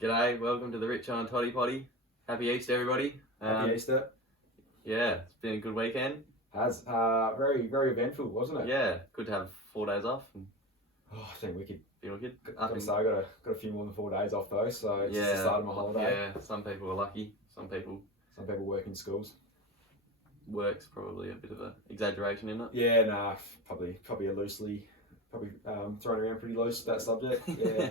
G'day, welcome to the Richo Toddy Poddy. Happy Easter, everybody. Happy Easter. Yeah, it's been a good weekend. Has very eventful, wasn't it? Yeah, good to have 4 days off. And I think wicked. be wicked. Got a few more than 4 days off though, so it's just the start of my holiday. Yeah, some people are lucky. Some people work in schools. Work's probably a bit of an exaggeration, isn't it? Yeah, nah, probably thrown around pretty loose that subject. Yeah.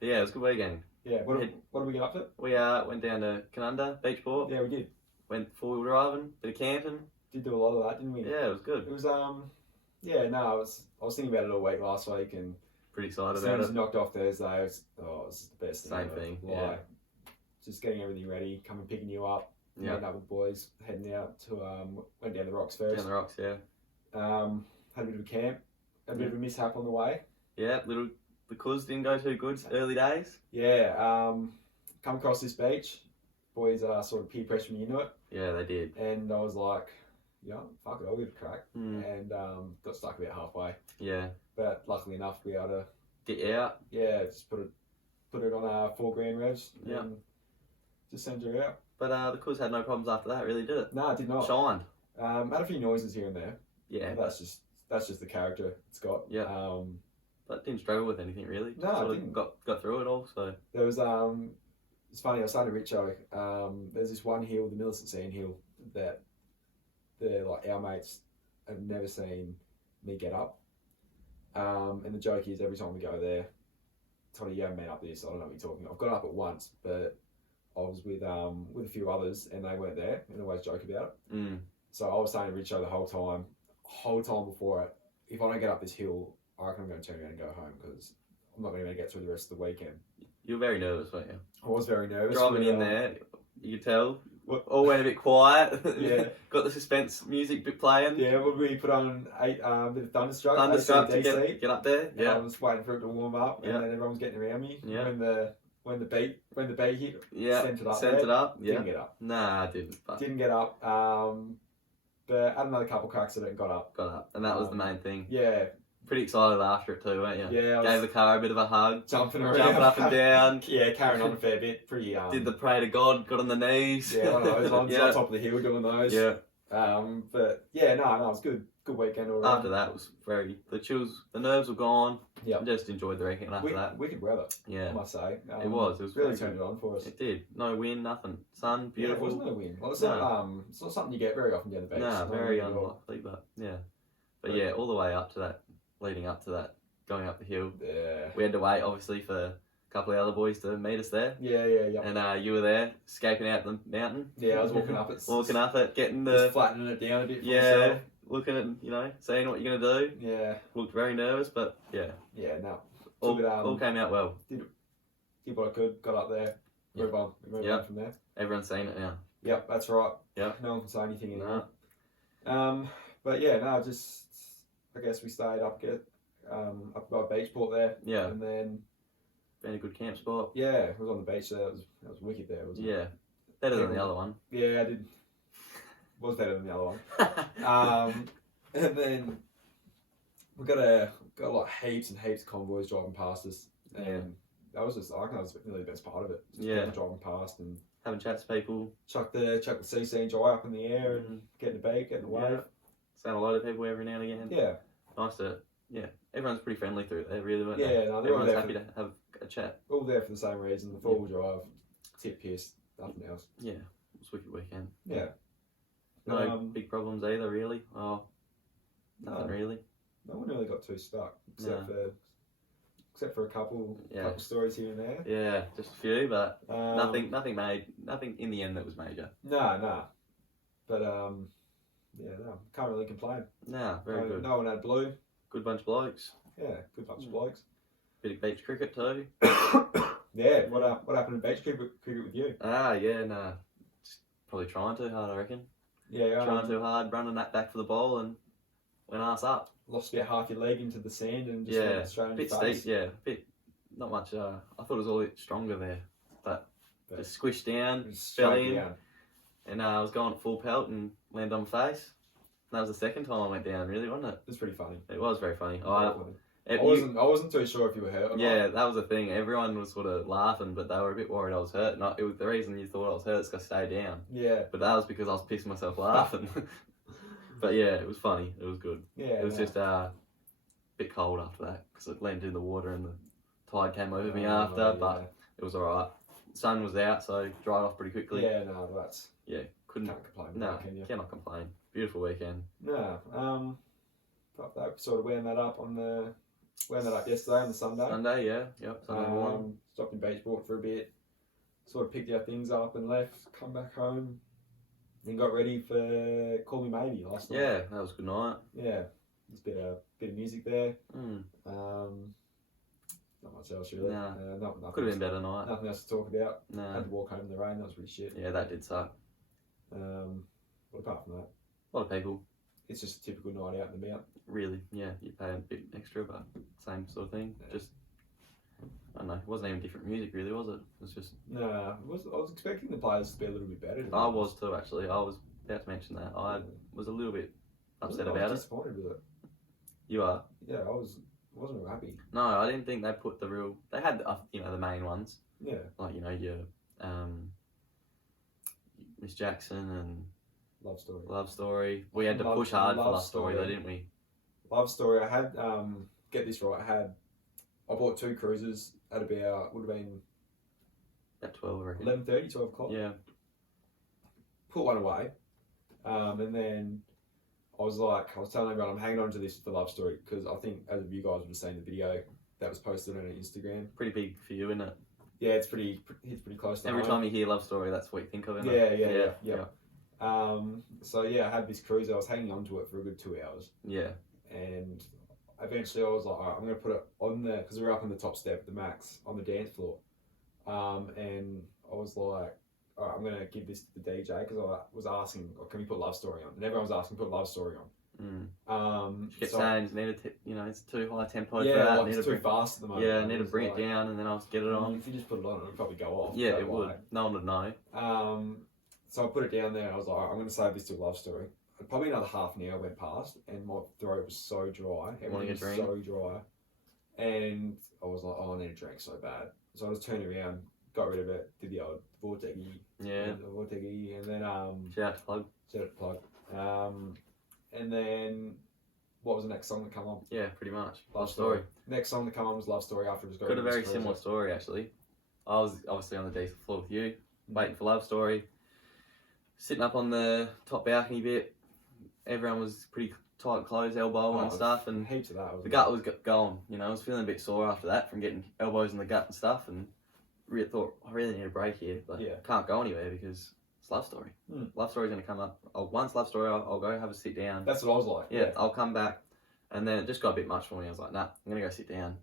Yeah, it was a good weekend. Yeah. What did we get up to? We went down to Canunda, Beachport. Yeah, we did. Went 4-wheel driving, bit of camping. Did do a lot of that, didn't we? Yeah, it was good. It was I was thinking about it all week last week and Pretty excited as soon about as it. knocked off Thursday, it was the best thing. Same ever. thing. Like, Yeah. Just getting everything ready, coming picking you up. Yeah. Meeting up with the boys, heading out to went down the rocks first. Down the rocks, yeah. Had a bit of a camp, a bit of a mishap on the way. Yeah, the cuz didn't go too good early days. Yeah, come across this beach, boys sort of peer pressured me into it, Yeah, they did. and I was like, yeah, fuck it, I'll give it a crack, Mm. and got stuck about halfway. Yeah. But luckily enough, we able to Get out. just put it on 4 grand revs, Yeah. and just send her out. But the cuz had no problems after that, really, did it? No, it did not. Shined. Had a few noises here and there. Yeah. That's just the character it's got. Yeah. But didn't struggle with anything really. No, Sort I of didn't. Got through it all. So There was it's funny. I was saying to Richo, there's this one hill, the Millicent Sand Hill, that our mates have never seen me get up. And the joke is every time we go there, Toddy, you haven't been up this. I don't know what you're talking about. I've got up at once, but I was with a few others and they weren't there, and I always joke about it. So I was saying to Richo the whole time before it, if I don't get up this hill, I reckon I'm going to turn around and go home because I'm not going to get through the rest of the weekend. you were very nervous, weren't you? I was very nervous. Driving in there, you could tell. What? All went a bit quiet. Yeah. Got the suspense music bit playing. Yeah, well, we put on a bit of Thunderstruck. Thunderstruck to AC/DC. get up there. Yeah, I Yeah. was waiting for it to warm up, and Yeah. then everyone was getting around me. Yeah. When the beat hit, Yeah. sent it up. Sent there. it up. Yeah. Didn't get up. Nah, I didn't. But Didn't get up. But had another couple cracks at it and got up. got up, and that was the main thing. Yeah, Pretty excited after it too, weren't you? yeah. I Gave was the car a bit of a hug, jumping around, jumping up and down. Yeah, carrying on a fair bit. Pretty. Did the pray to God, got on the knees. Yeah, one of those ones Yeah. on top of the hill doing those. Yeah. But yeah, no, it was good. Good weekend all around. After that was the chills, the nerves were gone. Yep. I just enjoyed the weekend after that. Wicked weather, I Yeah, must say. it was really very turned good. it on for us. It did. No wind, nothing. Sun, Yeah, beautiful. it wasn't no wind. Well, it's No. it's not something you get very often down the beach. No, Not very really at all. unlikely, but yeah. But yeah, all the way up to that, leading up to that, going up the hill. Yeah. We had to wait, obviously, for a couple of other boys to meet us there. Yeah. And you were there, escaping out the mountain. Yeah, I was walking up it. Walking up it, getting Just the... flattening it down a bit for Yeah, myself. looking at, seeing what you're going to do. Yeah. Looked very nervous, but yeah. Yeah, no. All came out well. Did what I could, got up there, Yeah. move on Yeah. from there. Everyone's seen it now. Yep, that's right. Yeah. No one can say anything anymore. No. But yeah, no, I guess we stayed up by Beachport there. Yeah. And then Been a good camp spot. yeah, it was on the beach there. That was wicked there, wasn't it? Yeah. Better than the other one. Yeah, I did. Was better than the other one. And then we got like heaps and heaps of convoys driving past us, and Yeah. that was just I think that was really the best part of it. Just Yeah. people driving past and Having chats to people. chuck the CC and dry up in the air and getting the beat, getting the wave. Saying hello to people every now and again. Yeah, Nice to, everyonene's pretty friendly through there, really, weren't yeah. they? No, they're all Everyone's there, happy to have a chat. all there for the same reason. The 4-wheel drive, tip piss, nothing else. Yeah, it was a wicked weekend. Yeah. No big problems either, really. Oh, nothing No. really. No one really got too stuck, except for a couple stories here and there. Yeah, just a few, but Um, nothing in the end that was major. No. But can't really complain. Nah, very good. No one had blue. Good bunch of blokes. Yeah, good bunch of blokes. Bit of beach cricket too. Yeah, what happened in beach cricket with you? Yeah, nah. Just probably trying too hard, I reckon. Yeah, Trying too hard, running that back for the ball and went arse up. lost about half your leg into the sand and just Yeah, went straight in bit your face. steep, yeah. Bit, not much, I thought it was all a bit stronger there. But just squished down, Just fell straight in. down. And I was going at full pelt and landed on my face. And that was the second time I went down, really, wasn't it? It's pretty funny. It was very funny. Very funny. I wasn't too sure if you were hurt or Yeah, not. that was the thing. Everyone was sort of laughing, but they were a bit worried I was hurt. It was the reason you thought I was hurt is because I stayed down. Yeah. But that was because I was pissing myself laughing. But yeah, it was funny. It was good. Yeah. It was just a bit cold after that because it landed in the water and the tide came over me after. But it was alright. Sun was out, so dried off pretty quickly. Yeah, no, that's... Yeah, Can't complain. No, can you? cannot complain. Beautiful weekend. No. Sort of wearing that up yesterday on the Sunday. Sunday, yeah. Yep, Sunday morning. Stopped in Beachport for a bit. Sort of picked our things up and left. Come back home. Then got ready for Call Me Maybe last night. Yeah, that was a good night. Yeah. There's a bit of music there. Mm. Not much else really. Nah. Nothing Could have been better night. Nothing else to talk about. No. Had to walk home in the rain. That was pretty shit. Yeah, that did suck. But apart from that, A lot of people. it's just a typical night out and about. Really, yeah, you pay a bit extra, but same sort of thing. Yeah. Just, I don't know, it wasn't even different music really, was it? It was just... No, I was expecting the players to be a little bit better. I was too, actually. I was about to mention that. I was a little bit upset about I was it. disappointed with it. You are? Yeah, I wasn't real happy. No, I didn't think they put the real... They had, the main ones. Yeah. Like, your Miss Jackson and Love Story. Love Story. We had to push hard for Love Story though, didn't we? Love Story. I had, get this right, I bought 2 cruises at about, would have been At 12, I reckon. 11:30, 12 o'clock. Yeah. Put one away. And then I was telling everyone I'm hanging on to this for Love Story because I think as of you guys would have seen the video that was posted on Instagram. Pretty big for you, isn't it? Yeah, it's pretty close to Every home. time you hear Love Story, that's what you think of, isn't Yeah, it? yeah. So yeah, I had this cruise. I was hanging on to it for a good 2 hours. Yeah. And eventually I was like, all right, I'm going to put it on the, because we were up on the top step, the max, on the dance floor. And I was like, all right, I'm going to give this to the DJ because I was asking, can we put Love Story on? And everyone was asking, put Love Story on. She kept saying, it's too high tempo yeah, for that. Like it's too fast at the moment. Yeah, I need to bring it down and then I'll get it on. If you just put it on, it would probably go off. Yeah, it would. No one would know. So I put it down there and I was like, all right, I'm going to save this to a Love Story. And probably another half an hour went past and my throat was so dry. Everything was so dry. And I was like, oh, I need a drink so bad. So I just turned around, got rid of it, did the old Vortegi. Yeah. And then Shout out to Plug. Shout out to Plug. And then what was the next song that came on? Yeah, pretty much. Love Story. Next song that came on was Love Story after it was going. Got a very similar story actually. I was obviously on the diesel floor with you, waiting for Love Story. Sitting up on the top balcony bit. Everyone was pretty tight clothes, elbow and stuff, and heaps of that. The gut was going. I was feeling a bit sore after that from getting elbows in the gut and stuff, and thought I really need a break here, but can't go anywhere because it's Love Story. Love Story's going to come up. Once Love Story, I'll go have a sit down. That's what I was like. Yeah, I'll come back, and then it just got a bit much for me. I was like, nah, I'm going to go sit down.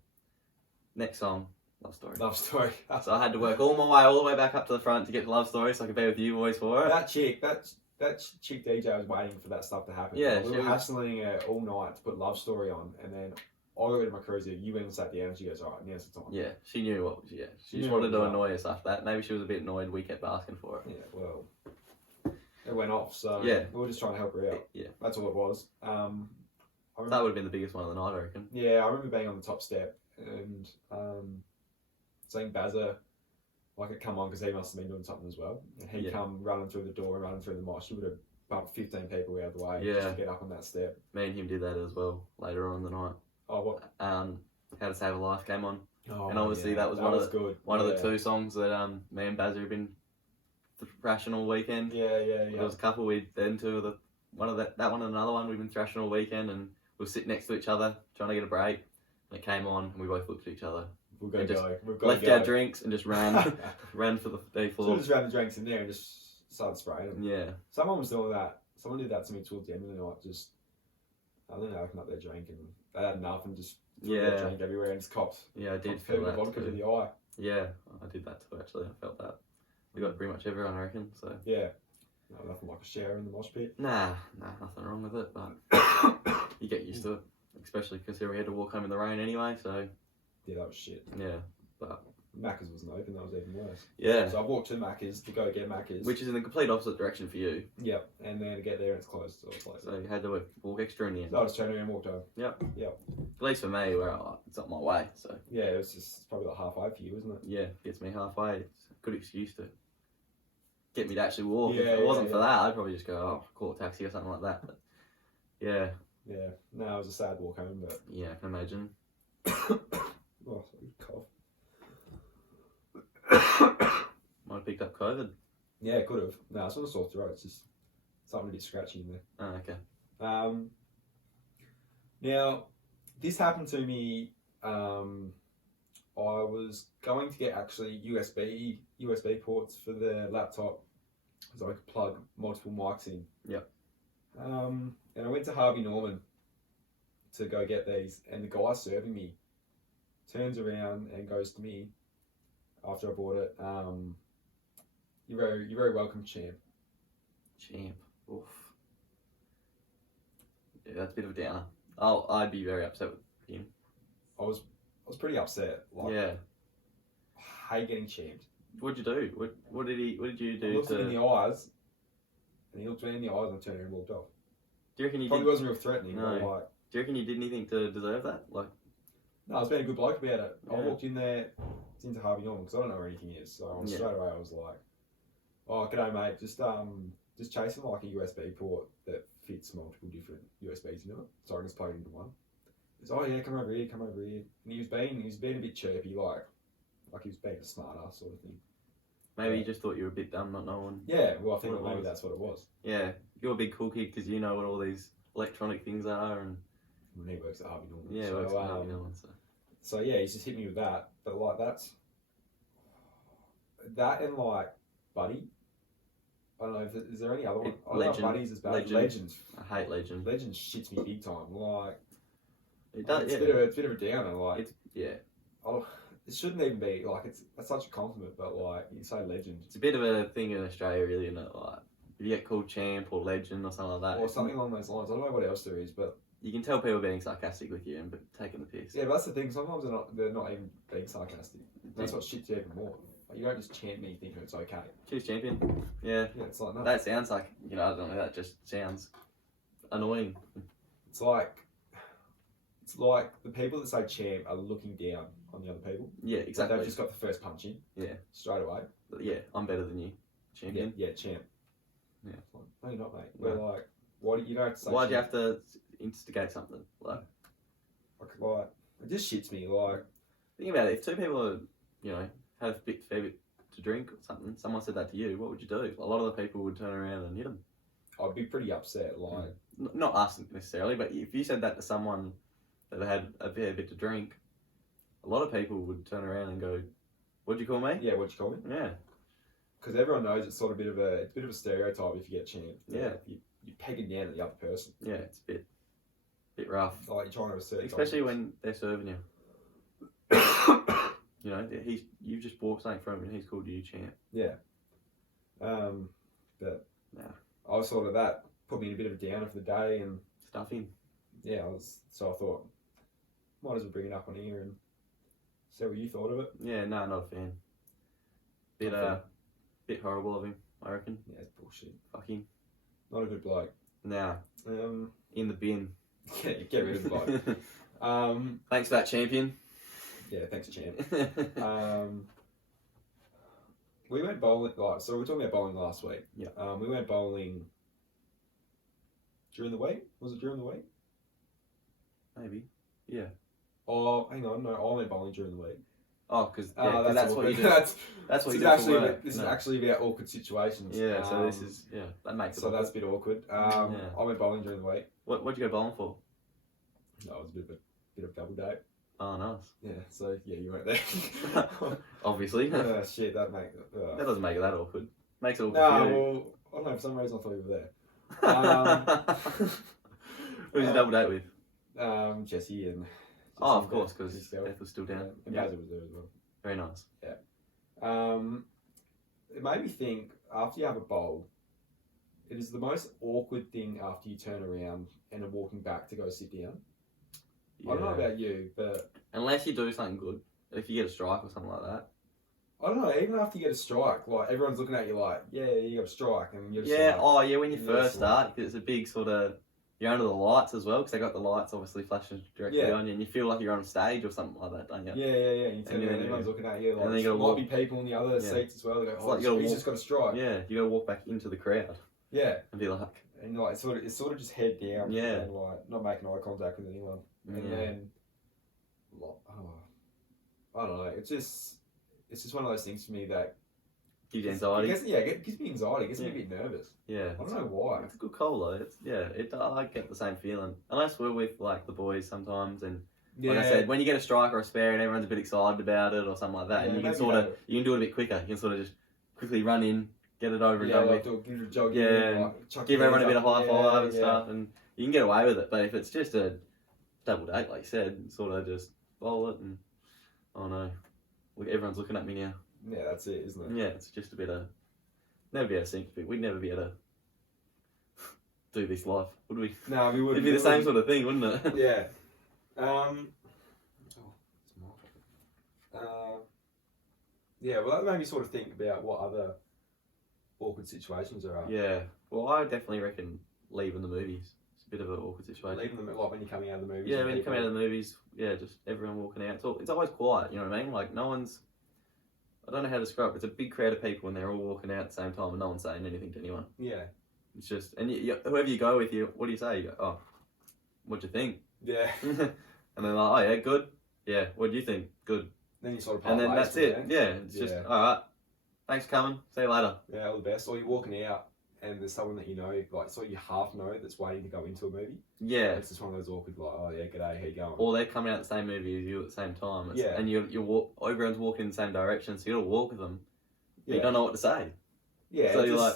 Next song, Love Story. Love Story. So I had to work all the way back up to the front to get to Love Story so I could be with you boys for it. That chick DJ was waiting for that stuff to happen. Yeah, we were hassling her all night to put Love Story on, and then I got rid of my cruiser. You went and sat down, and she goes, "All right, now's the time." Yeah, she knew what was. Yeah, she just wanted to annoy us after that. Maybe she was a bit annoyed we kept asking for it. Yeah, well, it went off. So yeah, we were just trying to help her out. Yeah, that's all it was. That would have been the biggest one of the night, I reckon. Yeah, I remember being on the top step and seeing Bazza. Like it come on because he must have been doing something as well. And he'd come running through the door and running through the mosh. He would have bumped 15 people out of the way just to get up on that step. Me and him did that as well later on in the night. Oh, what? How to Save a Life came on. Oh, and obviously that was one of the 2 songs that me and Bazza had been thrashing all weekend. Yeah. There was a couple we'd then two of the one of that one and another one we've been thrashing all weekend, and we were sitting next to each other trying to get a break. And it came on, and we both looked at each other. We've got to go. Left our drinks and just ran, ran for the day floor. So just ran the drinks in there and just started spraying them. Yeah. Someone was doing that. Someone did that to me towards the end of the night. Just, I don't know, opened up their drink and they had enough and just threw their drink everywhere and just copped. Yeah, I did feel that. Vodka to the eye. Yeah, I did that too. Actually, I felt that. We got pretty much everyone, I reckon. So. Yeah. No, nothing like a shower in the mosh pit. Nah, nothing wrong with it, but you get used to it, especially because we had to walk home in the rain anyway. So. Yeah, that was shit. Yeah, but Macca's wasn't open. That was even worse. Yeah. So I walked to Macca's to go get Macca's. Which is in the complete opposite direction for you. Yep. And then to get there, it's closed. So you had to walk extra in the end. So I just turned around and walked home. Yep. Yep. At least for me, where it's not my way. So yeah, it was just probably like halfway for you, wasn't it? Yeah, gets me halfway. It's a good excuse to get me to actually walk. Yeah, if it wasn't for that, I'd probably just go, call a taxi or something like that. But yeah. Yeah. No, it was a sad walk home, but yeah, I can imagine. Oh, sorry, cough. Might have picked up COVID. Yeah, could have. No, it's not a sore throat. It's just something a bit scratchy in there. Oh, okay. Now, this happened to me. I was going to get actually USB ports for the laptop so I could plug multiple mics in. Yep. And I went to Harvey Norman to go get these, and the guy serving me turns around and goes to me after I bought it. You're very welcome, champ. Champ. Oof. Yeah, that's a bit of a downer. I'd be very upset with him. I was pretty upset. Like, yeah. I hate getting champed. What'd you do? What did you do? I looked him in the eyes, and he looked me in the eyes, and I turned around and walked off. Do you reckon you probably wasn't real threatening? No. But like, do you reckon you did anything to deserve that? Like, no, I was being a good bloke about it. Yeah. I walked in there, into Harvey Norman because I don't know where anything is. So straight away I was like, "Oh, g'day, mate. Just chasing like a USB port that fits multiple different USBs in it, so I can just plug it into one." He's, "Oh yeah, come over here." And he was being a bit chirpy, like he was being a smart ass sort of thing. Maybe you just thought you were a bit dumb, not knowing. Yeah, well, I think maybe that's what it was. Yeah, you're a big cool kid because you know what all these electronic things are, and he works at Harvey Norman. Yeah, so, works at Harvey Norman. So yeah, he's just hit me with that. But like that and like Buddy. I don't know if is there any other one. I don't know if Buddy's as bad. Legends. I hate Legend. Legend shits me big time. Like it does. It's a bit of a downer. Like it shouldn't even be like that's such a compliment, but like you say Legend. It's a bit of a thing in Australia, really, isn't it? Like if you get called Champ or Legend or something like that, or something along those lines. I don't know what else there is, but you can tell people being sarcastic with you and taking the piss. Yeah, but that's the thing. Sometimes they're not even being sarcastic. That's what shits you even more. Like, you don't just chant me thinking it's okay. Cheers, champion. Yeah. Yeah, it's like that. That sounds like I don't know. That just sounds annoying. It's like the people that say champ are looking down on the other people. Yeah, exactly. They've just got the first punch in. Yeah. Straight away. Yeah, I'm better than you, champion. Yeah, champ. Yeah. Like, no, you're not, mate. No. We're like, why do you don't have to say? Why'd you have to instigate something like? It just shits me. Like, think about it. If two people are, had a fair bit to drink or something, someone said that to you, what would you do? A lot of the people would turn around and hit them. I'd be pretty upset. Like, not us necessarily, but if you said that to someone that had a fair bit to drink, a lot of people would turn around and go, "What'd you call me?" Yeah, what'd you call me? Yeah. Because everyone knows it's sort of a bit of a stereotype if you get champed. Yeah. You're pegging down at the other person. Yeah, it's a bit rough. Like you're trying to assert. Especially when they're serving you. You've just bought something from him and he's called you champ. Yeah. But yeah. I was sort of that put me in a bit of a downer for the day and stuffing. Yeah, so I thought might as well bring it up on here and see what you thought of it. Yeah, no, not a fan. Bit horrible of him, I reckon. Yeah, it's bullshit. Fucking. Not a good bloke. Nah. In the bin. Yeah, get rid of the bloke. Thanks for that, champion. Yeah, thanks, champ. We went bowling, so we were talking about bowling last week. Yeah. We went bowling during the week. Was it during the week? Maybe. Yeah. Oh, hang on. No, I went bowling during the week. Oh, because that's what you do. That's what you do. This is actually about awkward situations. Yeah, so this is, that makes it so awkward. That's a bit awkward. I went bowling during the week. What'd you go bowling for? No, it was a bit of double date. Oh, nice. Yeah, so you weren't there. Obviously. Oh, shit, that doesn't make it that awkward. Makes it awkward for you. Well, I don't know, for some reason I thought you were there. Who's you double date with? Jesse and... Oh, of course, because Beth was still down. And Basil was there as well. Very nice. Yeah. It made me think, after you have a bowl, it is the most awkward thing after you turn around and are walking back to go sit down. Yeah. I don't know about you, but... Unless you do something good, if you get a strike or something like that, I don't know, even after you get a strike, like, everyone's looking at you like, yeah, you got a strike, and you're just Yeah, like, when you first start, it's a big sort of, you're under the lights as well, because they got the lights obviously flashing directly on you, and you feel like you're on stage or something like that, don't you? Yeah. You turn around, everyone's looking at you, like, and then you there might be people in the other seats as well, they go, oh, he's just got a strike. Yeah, you got to walk back into the crowd. Yeah. And be like... And, like, it's sort of just head down, yeah, and, like, not making eye contact with anyone. And then, like, I don't know, it's just one of those things for me that gives you anxiety. It gives me anxiety. It gets me a bit nervous. Yeah. I don't know why. It's a good call though. I get the same feeling. Unless we're with like the boys sometimes, and like I said, when you get a strike or a spare and everyone's a bit excited about it or something like that, and you can you can do it a bit quicker. You can sort of just quickly run in, get it over and done with. Give it a jog. Give everyone a bit of high five and stuff, and you can get away with it. But if it's just a double date, like you said, sort of just bowl it and oh no, look, everyone's looking at me now. Yeah, that's it, isn't it? Yeah, it's just a bit of... Never be able to sync. We'd never be able to do this live, would we? No, we wouldn't. It'd be the same sort of thing, wouldn't it? Yeah. Yeah, well, that made me sort of think about what other awkward situations there are. Yeah. Well, I definitely reckon leaving the movies. It's a bit of an awkward situation. Leaving them, like when you're coming out of the movies. Yeah, when you come out of the movies, just everyone walking out. It's always quiet, you know what I mean? Like, no one's... I don't know how to describe it. It's a big crowd of people and they're all walking out at the same time and no one's saying anything to anyone. Yeah. It's just... And whoever you go with, what do you say? You go, oh, what'd you think? Yeah. And they're like, oh yeah, good. Yeah, what do you think? Good. Then you sort of and then that's it. Yeah, it's just, alright, thanks for coming, see you later. Yeah, all the best. Or you're walking out and there's someone that you know, like, so you half know that's waiting to go into a movie. Yeah. It's just one of those awkward, like, oh yeah, g'day, how you going? Or they're coming out the same movie as you at the same time. And everyone's walking in the same direction, so you gotta walk with them. You don't know what to say. Yeah. So you're like...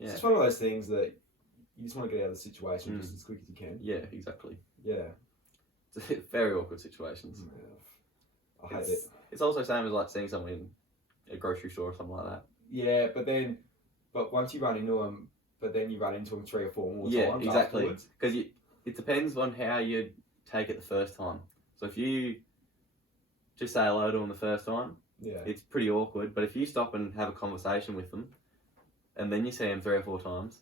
It's just one of those things that you just want to get out of the situation just as quick as you can. Yeah, exactly. Yeah. It's very awkward situations. Yeah. I hate it. It's also the same as like seeing someone in a grocery store or something like that. Yeah, but once you run into them, then you run into them 3 or 4 more times. Yeah, exactly. Because it depends on how you take it the first time. So if you just say hello to them the first time, it's pretty awkward. But if you stop and have a conversation with them, and then you see them 3 or 4 times,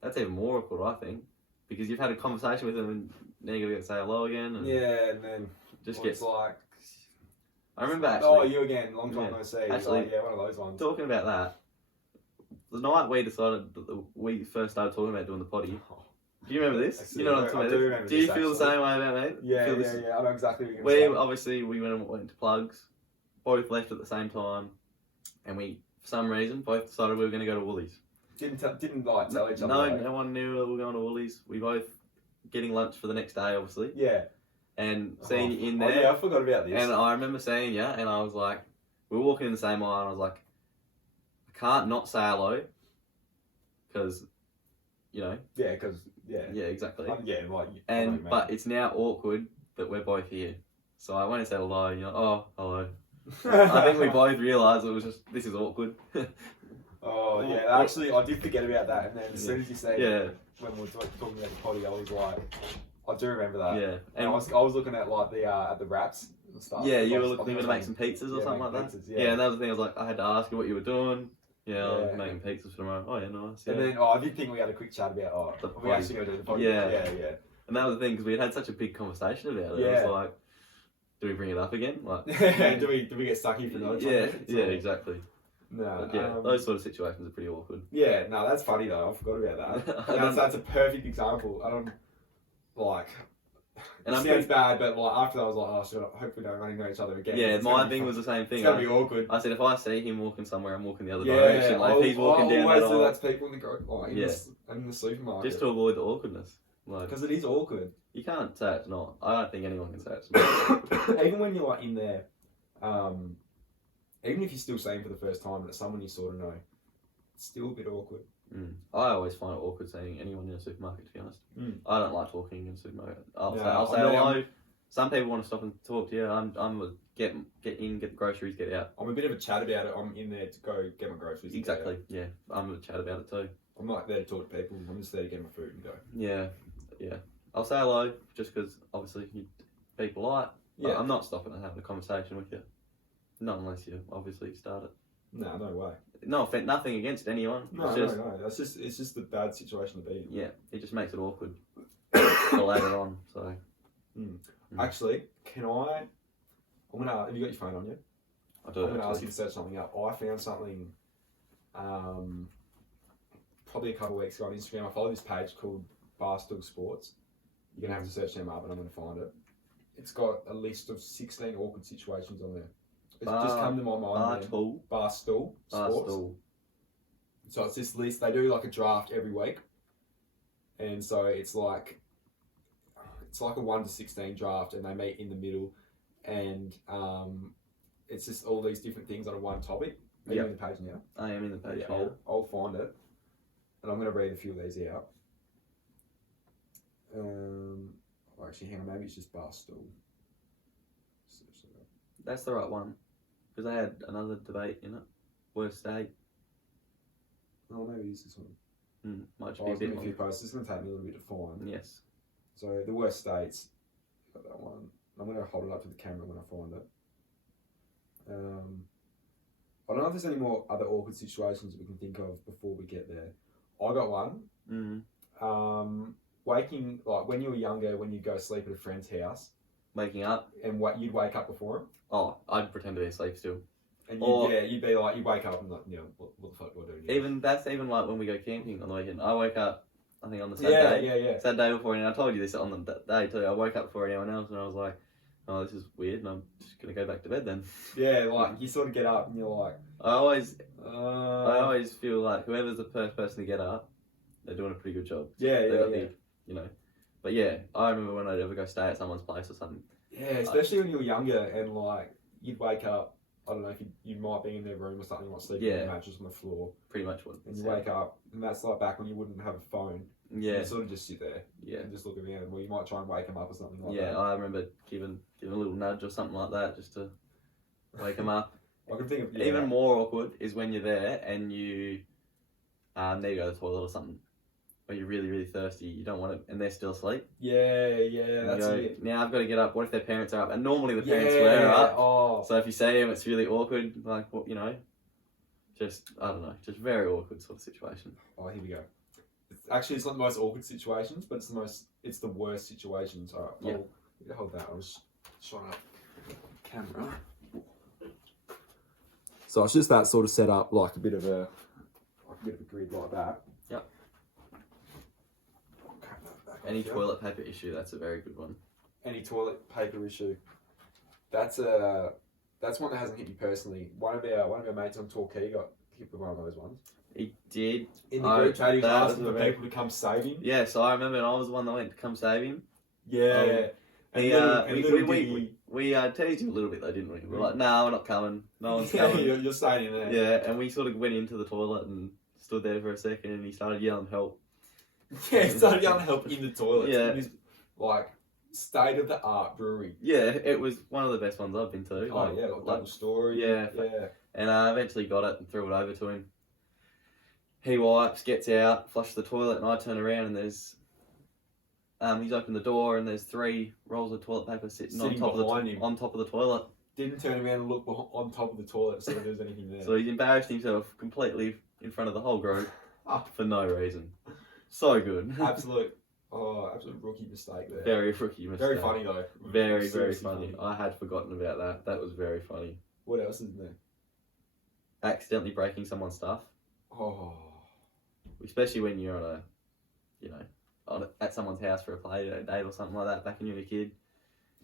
that's even more awkward, I think, because you've had a conversation with them and then you're gonna say hello again. And and then just gets like. I remember actually. Oh, you again, long time no see. Actually, like, one of those ones. Talking about that, the night we decided that we first started talking about doing the potty. Do you remember this? You know what I'm talking about? Do you feel the same way about me? Yeah. I know exactly what you're going to say. We went to plugs, both left at the same time, and we, for some reason, both decided we were going to go to Woolies. Didn't like tell each other. No one knew that we were going to Woolies. We both getting lunch for the next day, obviously. Yeah. And seeing you in there. Oh yeah, I forgot about this. And I remember seeing you, and I was like, we were walking in the same aisle, and I was like, I can't not say hello, because, you know. Yeah, because, yeah. Yeah, exactly. But it's now awkward that we're both here. So I went and said hello, and you're like, oh, hello. I think we both realised it was just, this is awkward. Oh, yeah, actually, I did forget about that, and then as soon as you said when we were talking about the potty, I was like, I do remember that. Yeah. And I was looking at like the wraps and stuff. Yeah, you were looking to make some pizzas or something like that. Yeah, and that was the thing. I was like, I had to ask you what you were doing. Yeah, I was making pizzas for tomorrow. Oh yeah, nice. Yeah. And then I did think we had a quick chat about we actually going to do the potty. Yeah. And that was the thing because we had such a big conversation about it. It was like, do we bring it up again? Like, do we get stuck here for another? Yeah, exactly. No, but those sort of situations are pretty awkward. Yeah, no, that's funny though. I forgot about that. That's a perfect example. I don't like. And it sounds bad, but like after that, I was like, oh, shit, I hope we don't run into each other again. Yeah, my thing was the same thing. It's gonna be awkward. I said if I see him walking somewhere, I'm walking the other direction. Like if he's walking down that aisle. That's people in the supermarket. Just to avoid the awkwardness. Because it is awkward. You can't say it's not. I don't think anyone can say it's not. Even when you're like in there, even if you're still seeing for the first time and it's someone you sort of know, it's still a bit awkward. I always find it awkward seeing anyone in a supermarket, to be honest. I don't like talking in a supermarket. I'll say hello. Some people want to stop and talk to you. I'm a get in, get the groceries, get out. I'm a bit of a chat about it. I'm in there to go get my groceries. Exactly, yeah. I'm a chat about it too. I'm not there to talk to people. I'm just there to get my food and go. Yeah. I'll say hello just because obviously people polite. Yeah. I'm not stopping and having a conversation with you. Not unless you obviously start it. No way. No offense, nothing against anyone. No. It's just a bad situation to be in. Yeah, it just makes it awkward for later on. So. Actually, I'm gonna. Have you got your phone on you? I do. I'm gonna ask you to search something up. I found something. Probably a couple of weeks ago on Instagram. I follow this page called Barstool Sports. You're gonna have to search them up, and I'm gonna find it. It's got a list of 16 awkward situations on there. It's just come to my mind. Barstool Sports. So it's this list. They do like a draft every week, and so it's like a 1 to 16 draft, and they meet in the middle, and it's just all these different things on a one topic. Are you in the page now? I am in the page now. I'll find it, and I'm going to read a few of these out. Actually, hang on, maybe it's just Barstool. That's the right one, because they had another debate in it. Worst state. Oh, maybe it's this one. Might be a bit a few posts. It's going to take me a little bit to find. Yes. So the worst states. Got that one. I'm going to hold it up to the camera when I find it. I don't know if there's any more other awkward situations we can think of before we get there. I got one. Waking, like when you were younger, when you'd go sleep at a friend's house. Waking up. And you'd wake up before him. Oh, I'd pretend to be asleep still. And you'd be like, you wake up and like, what the fuck do I do now? That's even like when we go camping on the weekend. I wake up, I think on the Saturday. Yeah. Saturday before, and I told you this on the day too. I woke up before anyone else, and I was like, oh, this is weird, and I'm just gonna go back to bed then. Yeah, like you sort of get up and you're like, I always feel like whoever's the first person to get up, they're doing a pretty good job. Yeah. But yeah, I remember when I'd ever go stay at someone's place or something. Yeah, especially when you were younger and like you'd wake up. I don't know if you might be in their room or something, like sleeping on the mattress on the floor. Pretty much what. And you wake up, and that's like back when you wouldn't have a phone. Yeah. You sort of just sit there. Yeah. And just look around. Well, you might try and wake them up or something like that. Yeah, I remember giving a little nudge or something like that just to wake them up. I can think of even more awkward is when you're there and you need to go to the toilet or something. Or you're really, really thirsty, you don't want to, and they're still asleep. Yeah, that's it. Now I've got to get up. What if their parents are up? And normally the parents were up. Oh. So if you see them, it's really awkward. Like, just, I don't know, just very awkward sort of situation. Oh, here we go. It's not the most awkward situations, but it's the worst situations. All right, I'll hold that. I'll just shine up the camera. So it's just that sort of set up, like a bit of a grid like that. Yep. Any toilet paper issue, that's a very good one. Any toilet paper issue. That's one that hasn't hit me personally. One of our mates on Torquay got hit with one of those ones. He did. In the group chat, he was asking for people to come save him. Yeah, so I remember, and I was the one that went to come save him. Yeah. We teased him a little bit though, didn't we? We were like, no, we're not coming. No one's coming. You're staying in there. Yeah, and we sort of went into the toilet and stood there for a second, and he started yelling help. Yeah, he started yelling help in the toilet. Yeah. In his, state of the art brewery. Yeah, it was one of the best ones I've been to. Double story. Yeah. And I eventually got it and threw it over to him. He wipes, gets out, flushes the toilet, and I turn around and there's he's opened the door and there's 3 rolls of toilet paper sitting on top of the toilet. Didn't turn around and look on top of the toilet to see if there was anything there. So he's embarrassed himself completely in front of the whole group for no reason. So good. Absolute rookie mistake there. Very rookie mistake. Very funny though. Very funny. I had forgotten about that. That was very funny. What else is there? Accidentally breaking someone's stuff. Oh. Especially when you're at someone's house for a play date or something like that back when you were a kid.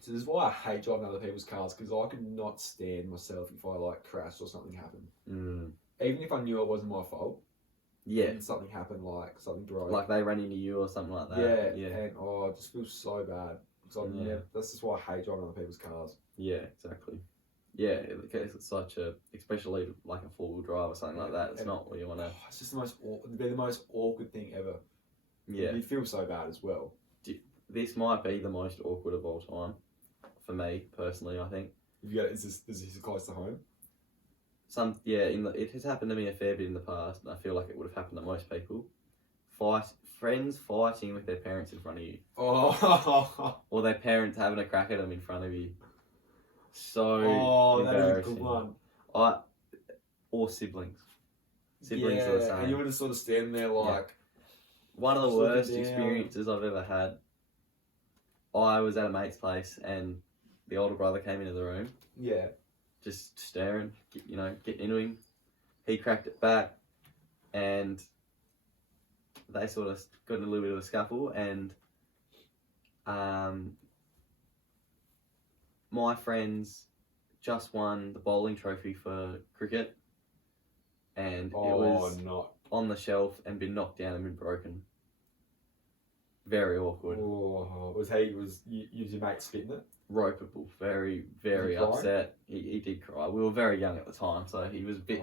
So this is why I hate driving other people's cars, because I could not stand myself if I crashed or something happened. Even if I knew it wasn't my fault. Yeah. And something happened, something broke. Like they ran into you or something like that. Yeah. And it just feels so bad. Because that's just why I hate driving other people's cars. Yeah, exactly. Yeah, it's such especially like a 4-wheel drive or something like that. It's not what you want to. It's just the most awkward thing ever. Yeah. You feel so bad as well. This might be the most awkward of all time, for me personally. I think. Is this close to home? It has happened to me a fair bit in the past, and I feel like it would have happened to most people. Friends fighting with their parents in front of you. Oh. Or their parents having a crack at them in front of you. So Oh, that is a good Embarrassing. one. Or siblings. Siblings are the same. And you were just sort of standing there like... One of the just looking worst down. experiences I've ever had. I was at a mate's place and the older brother came into the room. Yeah. Just staring, getting into him. He cracked it back and they sort of got in a little bit of a scuffle and my friends just won the bowling trophy for cricket and it was on the shelf and been knocked down and been broken. Very awkward. Oh, was your mate spitting it? Ropeable, very, very upset. He did cry. We were very young at the time, so he was a bit.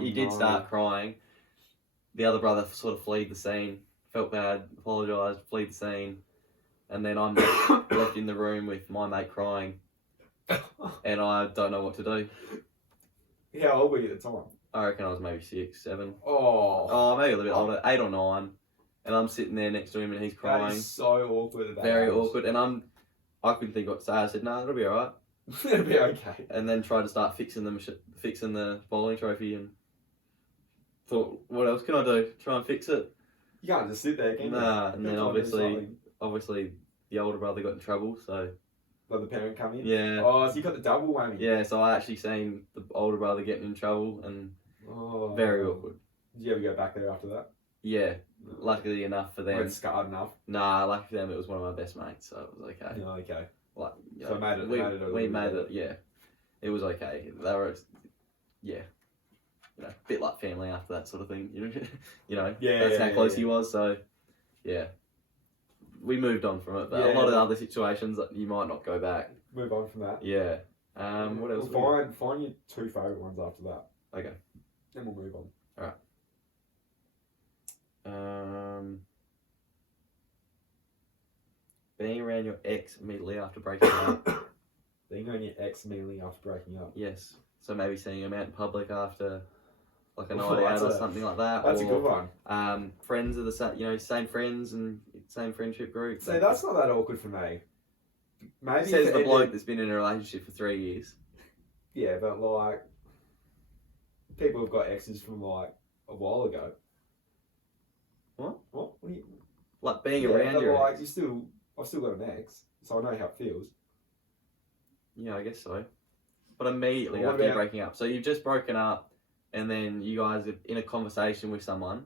He did start crying. The other brother sort of fled the scene, felt bad, apologised, fled the scene, and then I'm left in the room with my mate crying, and I don't know what to do. How old were you at the time? I reckon I was maybe 6, 7. Oh, maybe a little bit older, 8 or 9, and I'm sitting there next to him and he's crying. That is so awkward at that Very age. awkward, and I couldn't think what to say. I said, "No, it'll be alright." It'll be okay. And then tried to start fixing the bowling trophy, and thought, what else can I do? Try and fix it. You can't just sit there, can you? Nah, and then obviously the older brother got in trouble, so. Let the parent come in? Yeah. Oh, so you got the double whammy? Yeah, so I actually seen the older brother getting in trouble, and very awkward. Did you ever go back there after that? Yeah, luckily enough for them. Weren't scarred enough? Nah, lucky for them, it was one of my best mates, so it was okay. Yeah, okay. Like, so we made it. Yeah. It was okay. They were, yeah. A bit like family after that sort of thing. That's how close he was. So, yeah, we moved on from it. But a lot of other situations that you might not go back. Move on from that. Yeah. What else? Find your 2 favourite ones after that. Okay. Then we'll move on. All right. Being around your ex immediately after breaking up. Being around your ex immediately after breaking up. Yes. So maybe seeing him out in public after, like a night out or something like that. That's a good one. Friends are the same, same friends and same friendship group. So that's not that awkward for me. Maybe says the bloke that's been in a relationship for 3 years. Yeah, but like, people have got exes from like a while ago. What? What do you? Like being around your like, ex. I've still got an ex, so I know how it feels. Yeah, I guess so. But immediately after you're breaking up. So you've just broken up and then you guys are in a conversation with someone.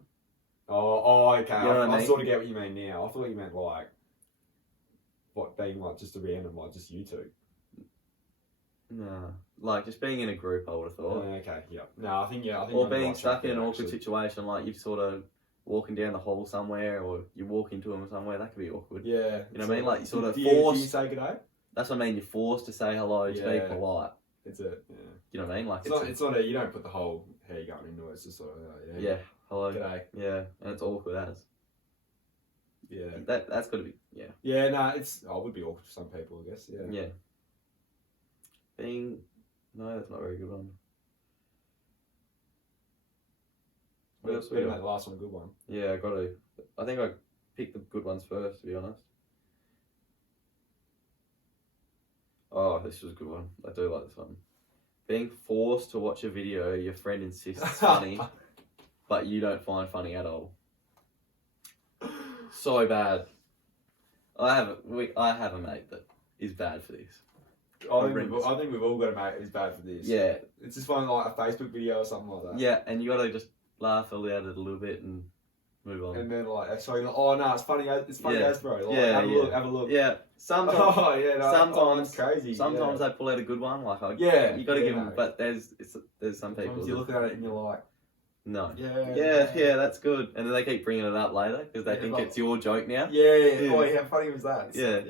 Oh, okay. You know what I mean? I sort of get what you mean now. I thought you meant like, what, being like just a random, like just you two. No. Like just being in a group, I would have thought. Okay, yeah. No, I think or being stuck in an awkward situation, like you've sort of walking down the hall somewhere or you walk into them somewhere, that could be awkward. Yeah. You know what I mean? Like you sort of do forced. You say good day? That's what I mean. You're forced to say hello to be polite. It's it. Yeah. You know what I mean? Like it's not. You don't put the whole how you going into it. It's just sort of yeah. Hello. G'day. Yeah, and it's awkward as. Yeah. That's got to be Yeah, no, it would be awkward for some people, I guess. Yeah. Yeah. No, that's not a very good one. What else? Better make the last one a good one. Yeah, I got to. I think I picked the good ones first, to be honest. Oh, this was a good one. I do like this one. Being forced to watch a video your friend insists is funny, but you don't find funny at all. So bad. I have a mate that is bad for this. I think we've all got a mate who's bad for this. Yeah. It's just finding like a Facebook video or something like that. Yeah, and you gotta just laugh at it a little bit and move on. And then like, sorry, oh no, it's funny as bro. Like, have a look. Yeah, sometimes. Oh yeah, no, sometimes crazy. Sometimes they pull out a good one. Like you gotta give them. But there's some people. Sometimes you look at it and you're like, no. Yeah, that's good. And then they keep bringing it up later because they think it's your joke now. Yeah. Oh, how funny was that? Yeah.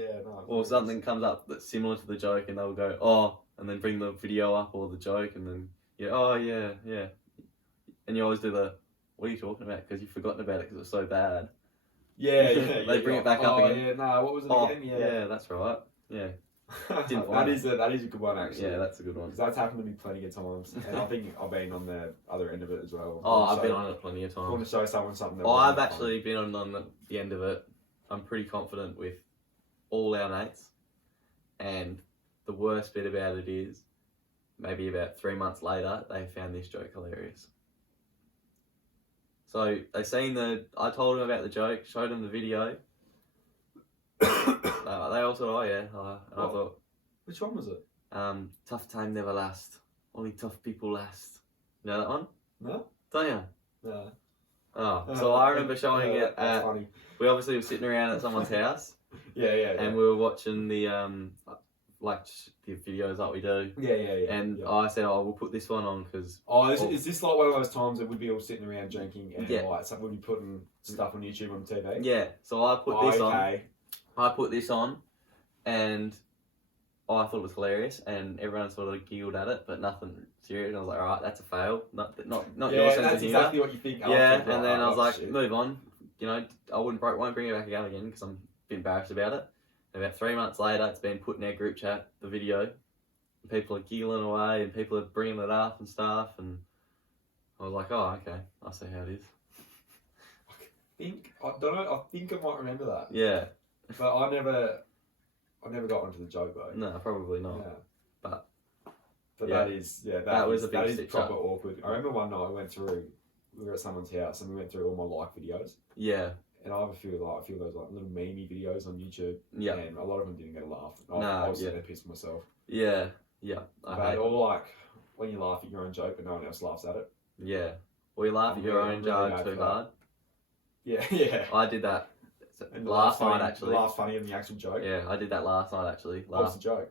Or something comes up that's similar to the joke, and they'll go, oh, and then bring the video up or the joke, and then yeah. And you always do what are you talking about? Because you've forgotten about it because it's so bad. Yeah. They bring it back up again. Yeah, no, what was it again? Yeah, that's right. Yeah. That is a good one actually. Yeah, that's a good one. Because that's happened to me plenty of times, and I think I've been on the other end of it as well. I've been on it plenty of times. I want to show someone something. I've actually been on the end of it. I'm pretty confident with all our mates, and the worst bit about it is maybe about 3 months later, they found this joke hilarious. So they seen I told them about the joke, showed them the video. They all said, "Oh yeah," and I thought, which one was it? Tough time never lasts. Only tough people last. You know that one? No. Don't you? No. Oh, so I remember showing it. That's funny. We obviously were sitting around at someone's house. Yeah. And we were watching the like the videos like we do. Yeah. And I said, "Oh, we'll put this one on because." Oh, is this like one of those times that we'd be all sitting around drinking and like someone would be putting stuff on YouTube on TV? Yeah. So I put this on. I put this on, and I thought it was hilarious, and everyone sort of giggled at it, but nothing serious. I was like, "All right, that's a fail. Not your sense of humor." Exactly what you think. Yeah, and then I was like, "Move on." You know, I won't bring it back again because I'm a bit embarrassed about it. And about 3 months later, it's been put in our group chat, the video. And people are giggling away, and people are bringing it up and stuff, and I was like, "Oh, okay, I see how it is." I don't know. I think I might remember that. Yeah. But I never got onto the joke though. No, probably not. Yeah. But that was a big proper up. awkward. I remember one night we were at someone's house and we went through all my like videos. Yeah. And I have a few of those like little meme videos on YouTube. Yeah. And a lot of them didn't get a laugh. I was sitting there pissed myself. Yeah. Or like when you laugh at your own joke but no one else laughs at it. Yeah. Or you laugh at your own joke too hard. Yeah. I did that last night actually. Laugh funnier than the actual joke. Yeah, I did that last night actually. What was the joke?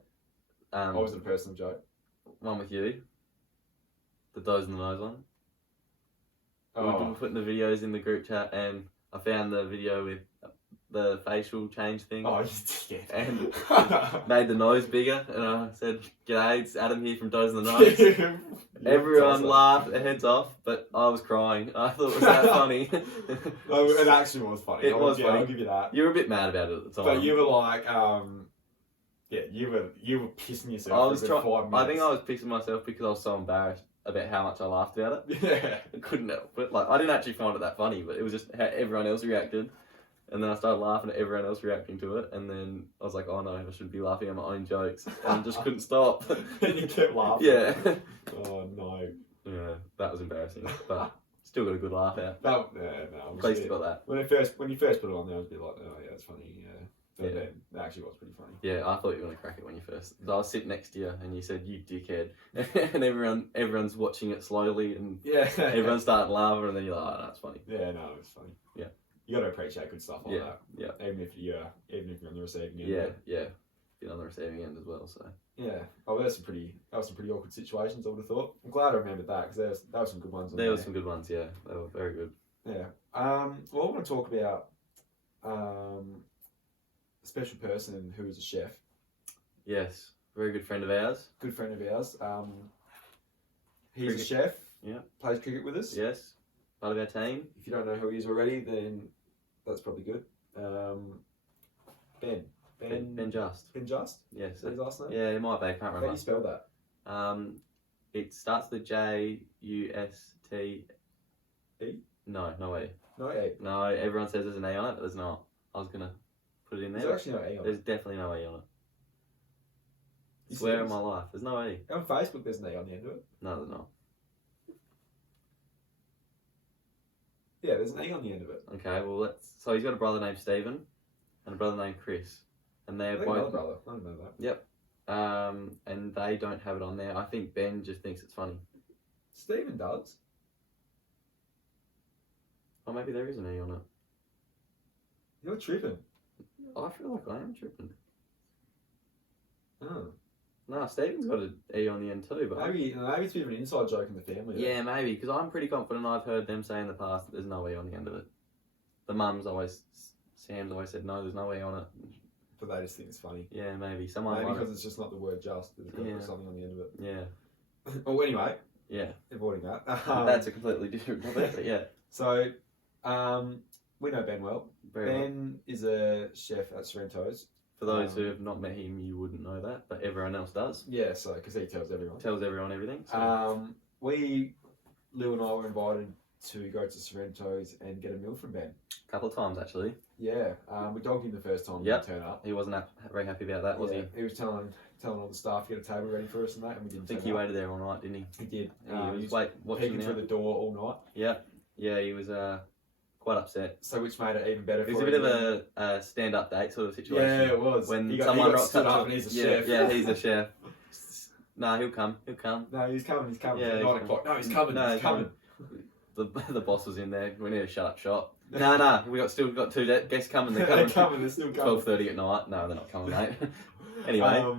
What was the personal joke? One with you. The Does in the Nose one. Oh. We've been putting the videos in the group chat and I found the video with the facial change thing. Oh, you dickhead. And made the nose bigger and I said, "G'day, it's Adam here from Does in the Nose." Everyone laughed their heads off, but I was crying. I thought it was that funny. It actually was funny. It was funny. I'll give you that. You were a bit mad about it at the time. But you were like, you were pissing yourself for 5 minutes. I think I was pissing myself because I was so embarrassed about how much I laughed about it. Yeah. I couldn't help it. Like, I didn't actually find it that funny, but it was just how everyone else reacted. And then I started laughing at everyone else reacting to it, and then I was like, "Oh no, I shouldn't be laughing at my own jokes," and I just couldn't stop. And you kept laughing. Yeah. Oh no. Yeah, that was embarrassing, but still got a good laugh out. I'm Pleased you got that. When you first put it on there, I was a bit like, "Oh yeah, it's funny." Yeah. But then it actually was pretty funny. Yeah, I thought you were gonna crack it when you first. I was sitting next to you, and you said, "You dickhead," and everyone's watching it slowly, and everyone's starting laughing, and then you're like, "Oh, that's funny." Yeah, no, it was funny. Yeah. You got to appreciate good stuff like that. Yeah. Even if you're on the receiving end. Yeah. Been on the receiving end as well, so. Yeah. Oh, that was some pretty awkward situations, I would have thought. I'm glad I remembered that because there were some good ones. There were some good ones, yeah. They were very good. Yeah. Well, I want to talk about a special person who is a chef. Yes. Very good friend of ours. Good friend of ours. He's a chef. Yeah. Plays cricket with us. Yes. Part of our team. If you don't know who he is already, then that's probably good. Ben Just. Ben Just? Yes. Is that his last name? Yeah, it might be. I can't remember. How do you spell that? It starts with J-U-S-T... E? No E. No E? No, everyone says there's an E on it, but there's not. I was going to put it in there. There's actually no E on it. There's definitely no E on it. I swear on my life. There's no E. On Facebook there's an E on the end of it. No, there's not. Yeah, there's an E on the end of it. Okay, well so he's got a brother named Stephen and a brother named Chris. And they're both... brother. I don't know that. Yep. And they don't have it on there. I think Ben just thinks it's funny. Stephen does. Oh, maybe there is an E on it. You're tripping. I feel like I am tripping. Oh. No, Stephen's got an E on the end too, but... Maybe it's a bit of an inside joke in the family. Though. Yeah, maybe, because I'm pretty confident I've heard them say in the past that there's no E on the end of it. Sam's always said, no, there's no E on it. But they just think it's funny. Yeah, maybe. Maybe because it's just not the word just, it's got to put something on the end of it. Yeah. Oh, anyway. Yeah. Avoiding that. That's a completely different topic, but yeah. So, we know Ben well. Very Ben is a chef at Sorrento's. For those who have not met him, you wouldn't know that, but everyone else does. Yeah, so, because he tells everyone. Tells everyone everything. So. Lou and I were invited to go to Sorrento's and get a meal from Ben. A couple of times, actually. Yeah, we dogged him the first time. Yep. He didn't turn up. He wasn't very happy about that, was he? He was telling all the staff to get a table ready for us and that, and we didn't. I think he waited there all night, didn't he? He did. He was watching through the door all night. Yeah, he was quite upset. So which made it even better. It was a bit of a stand-up date sort of situation. Yeah, it was. When someone rocks up and he's a chef. Yeah, he's a chef. No, he'll come. No, he's coming. Yeah, at 9 o'clock. No, he's coming. He's coming. The boss was in there. We need to shut up shop. No, still got 2 guests coming. They're coming. They're still coming. 12:30 at night. No, they're not coming, mate. Anyway,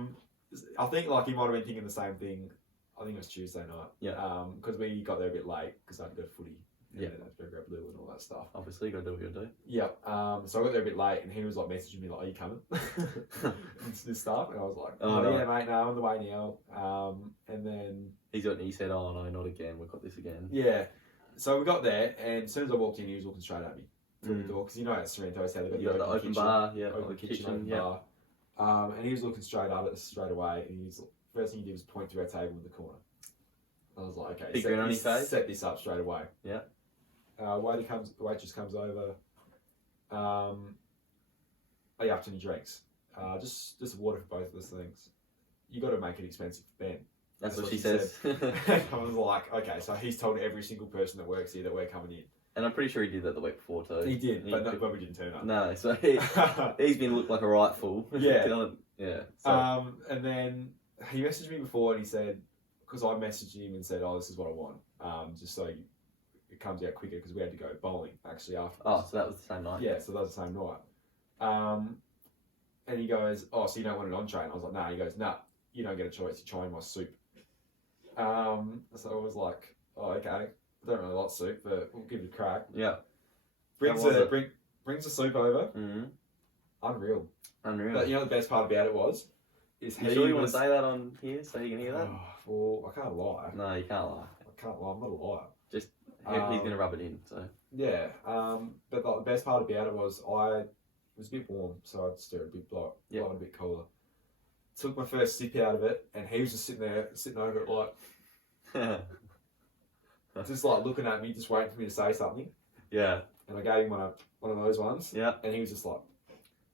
I think he might have been thinking the same thing. I think it was Tuesday night. Yeah. Because we got there a bit late because I had to go to footy. Yeah. And I had to go grab Lou and all that stuff. Obviously, you got to do what you do. Yep. So I got there a bit late, and he was like messaging me like, "Are you coming?" and this stuff, and I was like, "Oh yeah, mate, no, I'm on the way now." And then he said, "Oh no, not again. We've got this again." Yeah. So we got there, and as soon as I walked in, he was looking straight at me through the door because at Sorrento's how they've got the open bar, open kitchen, bar. And he was looking straight at us straight away, and first thing he did was point to our table in the corner. I was like, okay, set this up straight away. Yeah. Waitress comes over. Are you up to any drinks? Just water for both of those things. You got to make it expensive for Ben. That's what she says. I was like, okay, so he's told every single person that works here that we're coming in. And I'm pretty sure he did that the week before too. He did, but we didn't turn up. No, so he's been looked like a right fool. Yeah. Yeah. So. And then he messaged me before and he said, because I messaged him and said, "Oh, this is what I want," just so it comes out quicker because we had to go bowling actually afterwards. Oh, so that was the same night. Yeah, so that was the same night. And he goes, "Oh, so you don't want an entree?" And I was like, "Nah." He goes, "Nah, you don't get a choice. You're trying my soup." So I was like, "Oh, okay. I don't really like soup, but we'll give it a crack." Yeah. Brings the soup over. Mm-hmm. Unreal. But the best part about it is you sure you want to say that on here so you can hear that? Well, I can't lie. No, you can't lie. I can't lie. I'm not a liar. Just he's going to rub it in. So yeah. But the best part about it was it was a bit warm, so I'd stir it a bit blow it a bit cooler. Took my first sip out of it, and he was just sitting over it like, just like looking at me, just waiting for me to say something. Yeah. And I gave him one of those ones. Yeah. And he was just like.